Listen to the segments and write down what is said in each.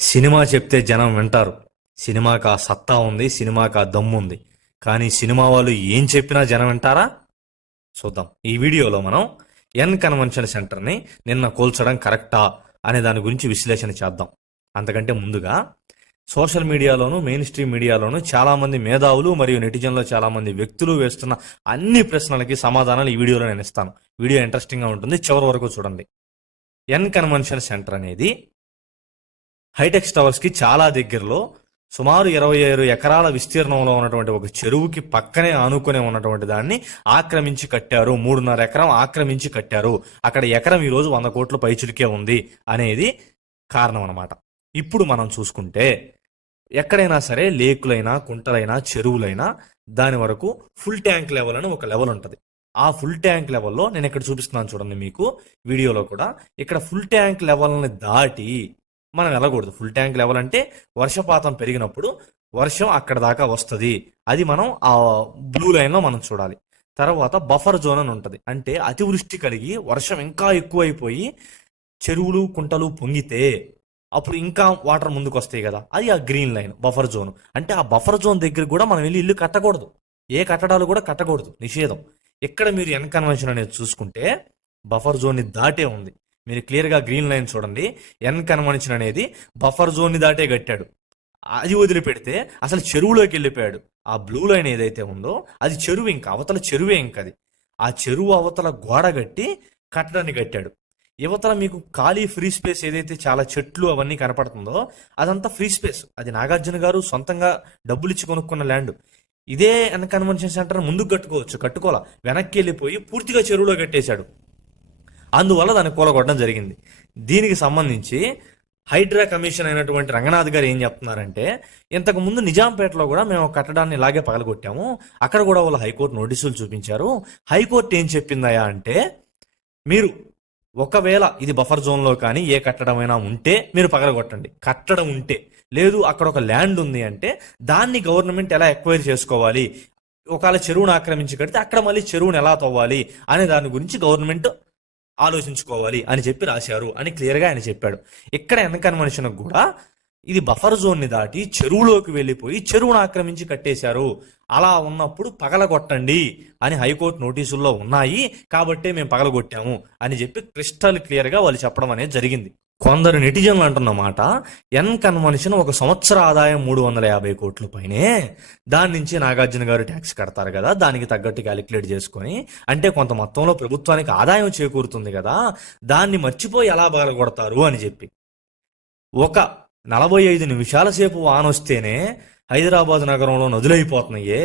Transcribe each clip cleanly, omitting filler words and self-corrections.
Cinema చెప్తే జనం వింటారు. సినిమాకి ఆ సత్తా ఉంది, సినిమాకి ఆ దమ్ము ఉంది. కానీ సినిమా వాళ్ళు ఏం చెప్పినా జనం వింటారా? చూద్దాం. ఈ వీడియోలో మనం ఎన్ కన్వెన్షన్ సెంటర్ని నిన్న కూల్చడం కరెక్టా అనే దాని గురించి విశ్లేషణ చేద్దాం. అంతకంటే ముందుగా సోషల్ మీడియాలోను, మెయిన్ స్ట్రీమ్ మీడియాలోను చాలామంది మేధావులు మరియు నెటిజన్లో చాలామంది వ్యక్తులు వేస్తున్న అన్ని ప్రశ్నలకి సమాధానాలు ఈ వీడియోలో నేను ఇస్తాను. వీడియో ఇంట్రెస్టింగ్గా ఉంటుంది, చివరి వరకు చూడండి. ఎన్ కన్వెన్షన్ సెంటర్ అనేది హైటెక్స్ టవర్స్కి చాలా దగ్గరలో సుమారు 27 ఎకరాల విస్తీర్ణంలో ఉన్నటువంటి ఒక చెరువుకి పక్కనే ఆనుకునే ఉన్నటువంటి దాన్ని ఆక్రమించి కట్టారు. 3.5 ఎకరం ఆక్రమించి కట్టారు. అక్కడ ఎకరం ఈరోజు 100 కోట్ల పైచుడికే ఉంది అనేది కారణం అనమాట. ఇప్పుడు మనం చూసుకుంటే ఎక్కడైనా సరే లేకులైనా, కుంటలైనా, చెరువులైనా దాని వరకు ఫుల్ ట్యాంక్ లెవెల్ అని ఒక లెవెల్ ఉంటుంది. ఆ ఫుల్ ట్యాంక్ లెవెల్లో నేను ఇక్కడ చూపిస్తున్నాను చూడండి మీకు వీడియోలో కూడా. ఇక్కడ ఫుల్ ట్యాంక్ లెవెల్ని దాటి మనం వెళ్ళకూడదు. ఫుల్ ట్యాంక్ లెవెల్ అంటే వర్షపాతం పెరిగినప్పుడు వర్షం అక్కడ దాకా వస్తుంది. అది మనం ఆ బ్లూ లైన్లో మనం చూడాలి. తర్వాత బఫర్ జోన్ అని ఉంటుంది. అంటే అతివృష్టి కలిగి వర్షం ఇంకా ఎక్కువైపోయి చెరువులు, కుంటలు పొంగితే అప్పుడు ఇంకా వాటర్ ముందుకు వస్తాయి కదా, అది ఆ గ్రీన్ లైన్ బఫర్ జోన్. అంటే ఆ బఫర్ జోన్ దగ్గర కూడా మనం వెళ్ళి ఇల్లు కట్టకూడదు. ఏ కట్టడాలు కూడా కట్టకూడదు, నిషేధం. ఇక్కడ మీరు ఎన్ కన్వెన్షన్ అనేది చూసుకుంటే బఫర్ జోన్ని దాటే ఉంది. మీరు క్లియర్గా గ్రీన్ లైన్ చూడండి. ఎన్ కన్వెన్షన్ అనేది బఫర్ జోన్ని దాటే కట్టాడు. అది వదిలిపెడితే అసలు చెరువులోకి వెళ్ళిపోయాడు. ఆ బ్లూ లైన్ ఏదైతే ఉందో అది చెరువు, ఇంకా అవతల చెరువే. ఇంకది ఆ చెరువు అవతల గోడ కట్టి కట్టడాన్ని కట్టాడు. యువతల మీకు ఖాళీ ఫ్రీ స్పేస్ ఏదైతే చాలా చెట్లు అవన్నీ కనపడుతుందో అదంతా ఫ్రీ స్పేస్. అది నాగార్జున గారు సొంతంగా డబ్బులు ఇచ్చి కొనుక్కున్న ల్యాండ్. ఇదే ఎన్ కన్వెన్షన్ సెంటర్ ముందుకు కట్టుకోవచ్చు, కట్టుకోవాలా, వెనక్కి వెళ్ళిపోయి పూర్తిగా చెరువులో కట్టేశాడు. అందువల్ల దాన్ని కూలగొట్టడం జరిగింది. దీనికి సంబంధించి హైడ్రా కమిషన్ అయినటువంటి రంగనాథ్ గారు ఏం చెప్తున్నారంటే, ఇంతకుముందు నిజాంపేటలో కూడా మేము కట్టడాన్ని ఇలాగే పగలగొట్టాము, అక్కడ కూడా వాళ్ళు హైకోర్టు నోటీసులు చూపించారు. హైకోర్టు ఏం చెప్పిందయా అంటే, మీరు ఒకవేళ ఇది బఫర్ జోన్లో కానీ ఏ కట్టడమైనా ఉంటే మీరు పగలగొట్టండి, కట్టడం ఉంటే. లేదు అక్కడ ఒక ల్యాండ్ ఉంది అంటే దాన్ని గవర్నమెంట్ ఎలా ఎక్వైర్ చేసుకోవాలి, ఒకవేళ చెరువును ఆక్రమించి కడితే అక్కడ మళ్ళీ చెరువును ఎలా తవ్వాలి అనే దాని గురించి గవర్నమెంట్ ఆలోచించుకోవాలి అని చెప్పి రాశారు అని క్లియర్గా ఆయన చెప్పాడు. ఇక్కడ ఎన్ కన్వెన్షన్ కూడా ఇది బఫర్ జోన్ని దాటి చెరువులోకి వెళ్ళిపోయి చెరువును ఆక్రమించి కట్టేశారు. అలా ఉన్నప్పుడు పగలగొట్టండి అని హైకోర్టు నోటీసుల్లో ఉన్నాయి, కాబట్టే మేము పగలగొట్టాము అని చెప్పి క్రిస్టల్ క్లియర్గా వాళ్ళు చెప్పడం అనేది జరిగింది. కొందరు నెటిజన్లు అంటున్న మాట, ఎన్ కన్వెన్షన్ ఒక సంవత్సర ఆదాయం 350 కోట్ల పైనే, దాని నుంచి నాగార్జున గారు ట్యాక్స్ కడతారు కదా, దానికి తగ్గట్టు క్యాలిక్యులేట్ చేసుకొని, అంటే కొంత మొత్తంలో ప్రభుత్వానికి ఆదాయం చేకూరుతుంది కదా, దాన్ని మర్చిపోయి ఎలా పగలగొడతారు అని చెప్పి. ఒక 45 నిమిషాల సేపు వానొస్తేనే హైదరాబాద్ నగరంలో నదులైపోతున్నాయి.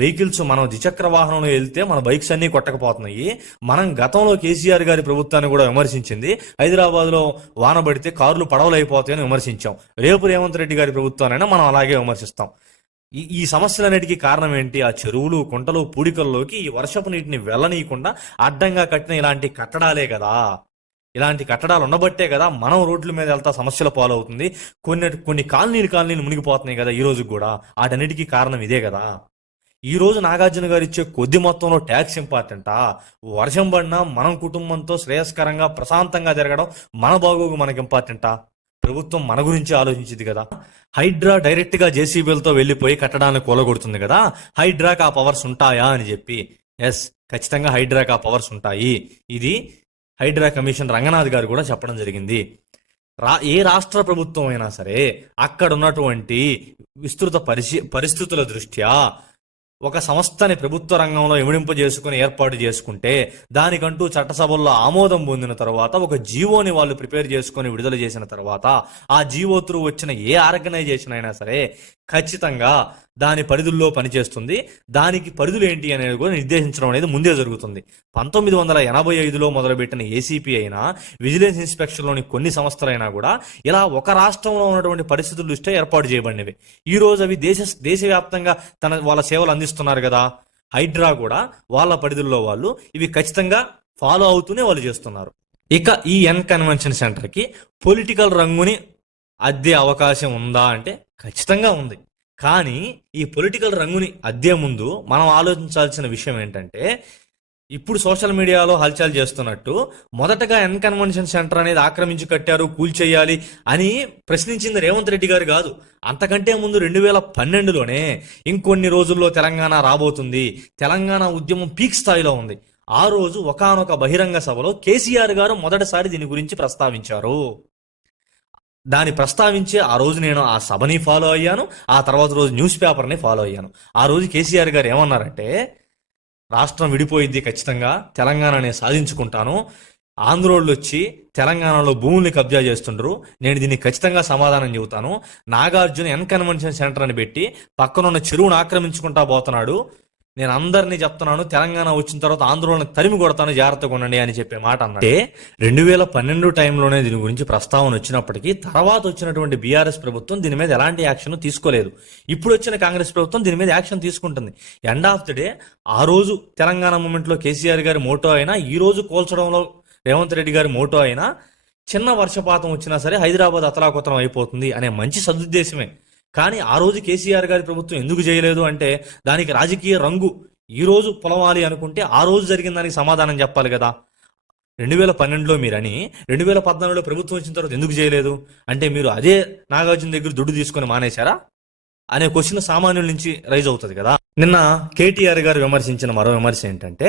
వెహికల్స్ మనం ద్విచక్ర వాహనంలో వెళ్తే మన బైక్స్ అన్నీ కొట్టకపోతున్నాయి. మనం గతంలో కేసీఆర్ గారి ప్రభుత్వాన్ని కూడా విమర్శించింది, హైదరాబాద్లో వాన పడితే కార్లు పడవలు అయిపోతాయని విమర్శించాం. రేపు రేవంత్ రెడ్డి గారి ప్రభుత్వానైనా మనం అలాగే విమర్శిస్తాం. ఈ సమస్యలన్నిటికీ కారణం ఏంటి? ఆ చెరువులు, కుంటలు, పూడికల్లోకి ఈ వర్షపు నీటిని వెళ్ళనీయకుండా అడ్డంగా కట్టిన ఇలాంటి కట్టడాలే కదా. ఇలాంటి కట్టడాలు ఉండబట్టే కదా మనం రోడ్ల మీద వెళ్తా సమస్యల పాలవుతుంది. కొన్ని కాలనీలు మునిగిపోతున్నాయి కదా ఈ రోజు కూడా. వాటన్నిటికీ కారణం ఇదే కదా. ఈ రోజు నాగార్జున గారు ఇచ్చే కొద్ది మొత్తంలో ట్యాక్స్ ఇంపార్టెంటా? వర్షం పడినా మనం కుటుంబంతో శ్రేయస్కరంగా ప్రశాంతంగా జరగడం, మన బాగోగు మనకి ఇంపార్టెంటా? ప్రభుత్వం మన గురించి ఆలోచించింది కదా. హైడ్రా డైరెక్ట్ గా జేసీబీలతో వెళ్ళిపోయి కట్టడాన్ని కూలగొడుతుంది కదా, హైడ్రాకి ఆ పవర్స్ ఉంటాయా అని చెప్పి. ఎస్, ఖచ్చితంగా హైడ్రాకి ఆ పవర్స్ ఉంటాయి. ఇది హైడ్రా కమిషన్ రంగనాథ్ గారు కూడా చెప్పడం జరిగింది. ఏ రాష్ట్ర ప్రభుత్వం అయినా సరే అక్కడ ఉన్నటువంటి విస్తృత పరిస్థితుల దృష్ట్యా ఒక సంస్థని ప్రభుత్వ రంగంలో ఇమిడింపజేసుకుని ఏర్పాటు చేసుకుంటే దానికంటూ చట్టసభల్లో ఆమోదం పొందిన తర్వాత ఒక జీవోని వాళ్ళు ప్రిపేర్ చేసుకొని విడుదల చేసిన తర్వాత ఆ జీవో త్రూ వచ్చిన ఏ ఆర్గనైజేషన్ అయినా సరే ఖచ్చితంగా దాని పరిధుల్లో పనిచేస్తుంది. దానికి పరిధులు ఏంటి అనేది కూడా నిర్దేశించడం అనేది ముందే జరుగుతుంది. 1985లో మొదలుపెట్టిన ఏసీపీ అయినా, విజిలెన్స్ ఇన్స్పెక్షన్లోని కొన్ని సంస్థలైనా కూడా ఇలా ఒక రాష్ట్రంలో ఉన్నటువంటి పరిస్థితుల దృష్ట్యా ఏర్పాటు చేయబడినవి. ఈ రోజు అవి దేశవ్యాప్తంగా వాళ్ళ సేవలు అందిస్తున్నారు కదా. హైడ్రా కూడా వాళ్ళ పరిధుల్లో వాళ్ళు ఇవి ఖచ్చితంగా ఫాలో అవుతూనే వాళ్ళు చేస్తున్నారు. ఇక ఈ ఎన్ కన్వెన్షన్ సెంటర్కి పొలిటికల్ రంగుని అద్దే అవకాశం ఉందా అంటే ఖచ్చితంగా ఉంది. కానీ ఈ పొలిటికల్ రంగుని అద్దే ముందు మనం ఆలోచించాల్సిన విషయం ఏంటంటే, ఇప్పుడు సోషల్ మీడియాలో హల్చల్ చేస్తున్నట్టు మొదటగా ఎన్ కన్వెన్షన్ సెంటర్ అనేది ఆక్రమించి కట్టారు, కూల్చేయాలి అని ప్రశ్నించింది రేవంత్ రెడ్డి గారు కాదు. అంతకంటే ముందు 2012లోనే ఇంకొన్ని రోజుల్లో తెలంగాణ రాబోతుంది, తెలంగాణ ఉద్యమం పీక్ స్థాయిలో ఉంది. ఆ రోజు ఒకానొక బహిరంగ సభలో కేసీఆర్ గారు మొదటిసారి దీని గురించి ప్రస్తావించారు. దాన్ని ప్రస్తావించి ఆ రోజు నేను ఆ సభని ఫాలో అయ్యాను, ఆ తర్వాత రోజు న్యూస్ పేపర్ని ఫాలో అయ్యాను. ఆ రోజు కేసీఆర్ గారు ఏమన్నారంటే, రాష్ట్రం విడిపోయిద్ది ఖచ్చితంగా, తెలంగాణ నేను సాధించుకుంటాను, ఆంధ్రోళ్ళు వచ్చి తెలంగాణలో భూముల్ని కబ్జా చేస్తుండ్రు, నేను దీనికి ఖచ్చితంగా సమాధానం చెబుతాను, నాగార్జున ఎన్ కన్వెన్షన్ సెంటర్ అని పెట్టి పక్కనున్న చెరువును ఆక్రమించుకుంటా పోతున్నాడు, నేను అందరినీ చెప్తున్నాను, తెలంగాణ వచ్చిన తర్వాత ఆంధ్రోళన తరిమి కొడతాను, జాగ్రత్తగా ఉండండి అని చెప్పే మాట అన్నాడు. 2012 టైంలోనే దీని గురించి ప్రస్తావన వచ్చినప్పటికీ తర్వాత వచ్చినటువంటి బీఆర్ఎస్ ప్రభుత్వం దీని మీద ఎలాంటి యాక్షన్ తీసుకోలేదు. ఇప్పుడు వచ్చిన కాంగ్రెస్ ప్రభుత్వం దీని మీద యాక్షన్ తీసుకుంటుంది. ఎండ్ ఆఫ్ ది డే ఆ రోజు తెలంగాణ మూమెంట్లో కేసీఆర్ గారి మోటో అయినా, ఈ రోజు కోల్చడంలో రేవంత్ రెడ్డి గారి మోటో అయినా, చిన్న వర్షపాతం వచ్చినా సరే హైదరాబాద్ అతలాకుతలం అయిపోతుంది అనే మంచి సదుద్దేశమే. కానీ ఆ రోజు కేసీఆర్ గారి ప్రభుత్వం ఎందుకు చేయలేదు అంటే దానికి రాజకీయ రంగు. ఈ రోజు పొలవాలి అనుకుంటే ఆ రోజు జరిగిన దానికి సమాధానం చెప్పాలి కదా. 2012లో మీరని 2014లో ప్రభుత్వం వచ్చిన తర్వాత ఎందుకు చేయలేదు అంటే మీరు అదే నాగార్జున దగ్గర దుడ్డు తీసుకొని మానేశారా అనే క్వశ్చన్ సామాన్యుల నుంచి రైజ్ అవుతుంది కదా. నిన్న కేటీఆర్ గారు విమర్శించిన మరో విమర్శ ఏంటంటే,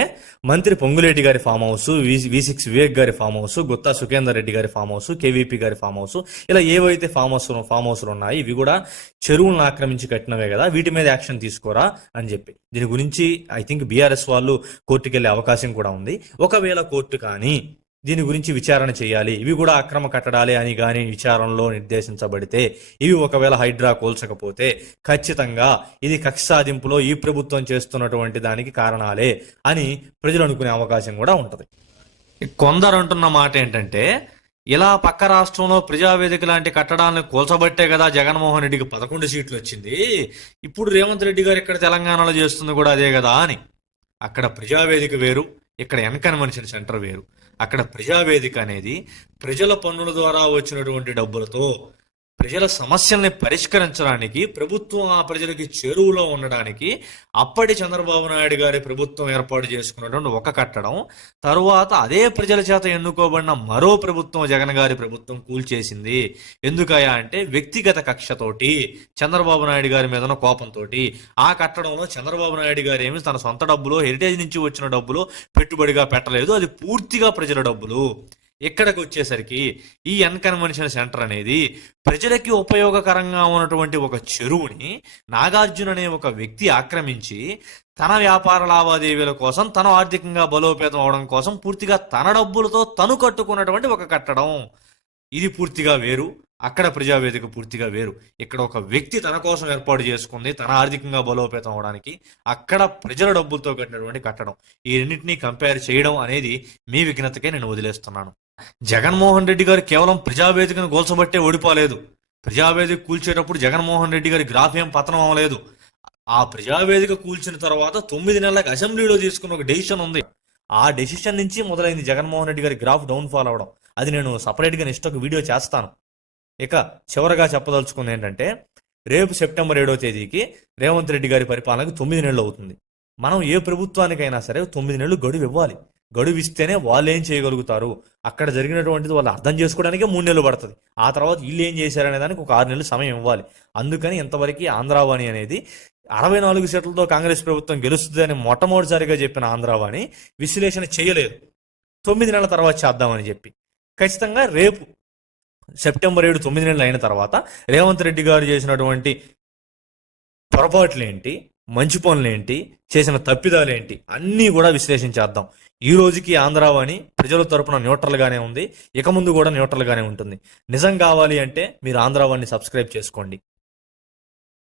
మంత్రి పొంగులేటి గారి ఫామ్ హౌస్, V6 వివేక్ గారి ఫామ్ హౌస్, గుత్తా సుఖేందర్ రెడ్డి గారి ఫామ్ హౌస్, కేవీపీ గారి ఫామ్ హౌస్, ఇలా ఏవైతే ఫామ్ హౌస్లు ఉన్నాయి ఇవి కూడా చెరువులను ఆక్రమించి కట్టినవే కదా, వీటి మీద యాక్షన్ తీసుకోరా అని చెప్పి. దీని గురించి ఐ థింక్ బీఆర్ఎస్ వాళ్ళు కోర్టుకు వెళ్లే అవకాశం కూడా ఉంది. ఒకవేళ కోర్టు కానీ దీని గురించి విచారణ చేయాలి, ఇవి కూడా అక్రమ కట్టడాలే అని కానీ విచారణలో నిర్దేశించబడితే, ఇవి ఒకవేళ హైడ్రా కోల్చకపోతే ఖచ్చితంగా ఇది కక్ష సాధింపులో ఈ ప్రభుత్వం చేస్తున్నటువంటి దానికి కారణాలే అని ప్రజలు అనుకునే అవకాశం కూడా ఉంటుంది. కొందరు అంటున్న మాట ఏంటంటే, ఇలా పక్క రాష్ట్రంలో ప్రజావేదిక లాంటి కట్టడాలను కూల్చబట్టే కదా జగన్మోహన్ రెడ్డికి 11 సీట్లు వచ్చింది, ఇప్పుడు రేవంత్ రెడ్డి గారు ఇక్కడ తెలంగాణలో చేస్తుంది కూడా అదే కదా అని. అక్కడ ప్రజావేదిక వేరు, ఇక్కడ ఎన్ కన్వెన్షన్ సెంటర్ వేరు. అక్కడ ప్రజావేదిక అనేది ప్రజల పన్నుల ద్వారా వచ్చినటువంటి డబ్బులతో ప్రజల సమస్యల్ని పరిష్కరించడానికి, ప్రభుత్వం ఆ ప్రజలకి చేరువలో ఉండడానికి అప్పటి చంద్రబాబు నాయుడు గారి ప్రభుత్వం ఏర్పాటు చేసుకున్నటువంటి ఒక కట్టడం, తరువాత అదే ప్రజల చేత ఎన్నుకోబడిన మరో ప్రభుత్వం జగన్ గారి ప్రభుత్వం కూల్చేసింది. ఎందుకయ్యా అంటే వ్యక్తిగత కక్షతోటి, చంద్రబాబు నాయుడు గారి మీద కోపంతో. ఆ కట్టడంలో చంద్రబాబు నాయుడు గారు ఏమి తన సొంత డబ్బులు, హెరిటేజ్ నుంచి వచ్చిన డబ్బులు పెట్టుబడిగా పెట్టలేదు, అది పూర్తిగా ప్రజల డబ్బులు. ఇక్కడికి వచ్చేసరికి ఈ ఎన్ కన్వెన్షన్ సెంటర్ అనేది ప్రజలకి ఉపయోగకరంగా ఉన్నటువంటి ఒక చెరువుని నాగార్జున అనే ఒక వ్యక్తి ఆక్రమించి తన వ్యాపార లావాదేవీల కోసం, తను ఆర్థికంగా బలోపేతం అవడం కోసం పూర్తిగా తన డబ్బులతో తను కట్టుకున్నటువంటి ఒక కట్టడం. ఇది పూర్తిగా వేరు, అక్కడ ప్రజావేదిక పూర్తిగా వేరు. ఇక్కడ ఒక వ్యక్తి తన కోసం ఏర్పాటు చేసుకుంది, తన ఆర్థికంగా బలోపేతం అవడానికి, అక్కడ ప్రజల డబ్బులతో కట్టినటువంటి కట్టడం. ఈ రెండింటినీ కంపేర్ చేయడం అనేది మీ విఘ్నతకే నేను వదిలేస్తున్నాను. జగన్మోహన్ రెడ్డి గారు కేవలం ప్రజావేదికను గోల్చబట్టే ఓడిపోలేదు. ప్రజావేదిక కూల్చేటప్పుడు జగన్మోహన్ రెడ్డి గారి గ్రాఫ్ ఏం పతనం అవ్వలేదు. ఆ ప్రజావేదిక కూల్చిన తర్వాత 9 నెలలకు అసెంబ్లీలో తీసుకున్న ఒక డెసిషన్ ఉంది. ఆ డెసిషన్ నుంచి మొదలైంది జగన్మోహన్ రెడ్డి గారి గ్రాఫ్ డౌన్ ఫాల్ అవడం. అది నేను సపరేట్గా నెక్స్ట్ ఒక వీడియో చేస్తాను. ఇక చివరగా చెప్పదలుచుకుంది ఏంటంటే, రేపు సెప్టెంబర్ 7వ తేదీకి రేవంత్ రెడ్డి గారి పరిపాలనకు 9 నెలలు అవుతుంది. మనం ఏ ప్రభుత్వానికైనా సరే 9 నెలలు గడువు ఇవ్వాలి. గడువు ఇస్తేనే వాళ్ళు ఏం చేయగలుగుతారు, అక్కడ జరిగినటువంటిది వాళ్ళు అర్థం చేసుకోవడానికే 3 నెలలు పడుతుంది. ఆ తర్వాత వీళ్ళు ఏం చేశారనే దానికి ఒక 6 నెలలు సమయం ఇవ్వాలి. అందుకని ఇంతవరకు ఆంధ్రావాణి అనేది 64 సీట్లతో కాంగ్రెస్ ప్రభుత్వం గెలుస్తుంది అని మొట్టమొదటిసారిగా చెప్పిన ఆంధ్రావాణి విశ్లేషణ చేయలేదు. 9 నెలల తర్వాత చేద్దామని చెప్పి ఖచ్చితంగా రేపు సెప్టెంబర్ 7 9 నెలలు అయిన తర్వాత రేవంత్ రెడ్డి గారు చేసినటువంటి పొరపాట్లేంటి, మంచి పనులేంటి, చేసిన తప్పిదాలేంటి అన్నీ కూడా విశ్లేషించేద్దాం. ఈ రోజుకి ఆంధ్రావాణి ప్రజల తరపున న్యూట్రల్గానే ఉంది, ఇక ముందు కూడా న్యూట్రల్గానే ఉంటుంది. నిజం కావాలి అంటే మీరు ఆంధ్రావాణి సబ్స్క్రైబ్ చేసుకోండి.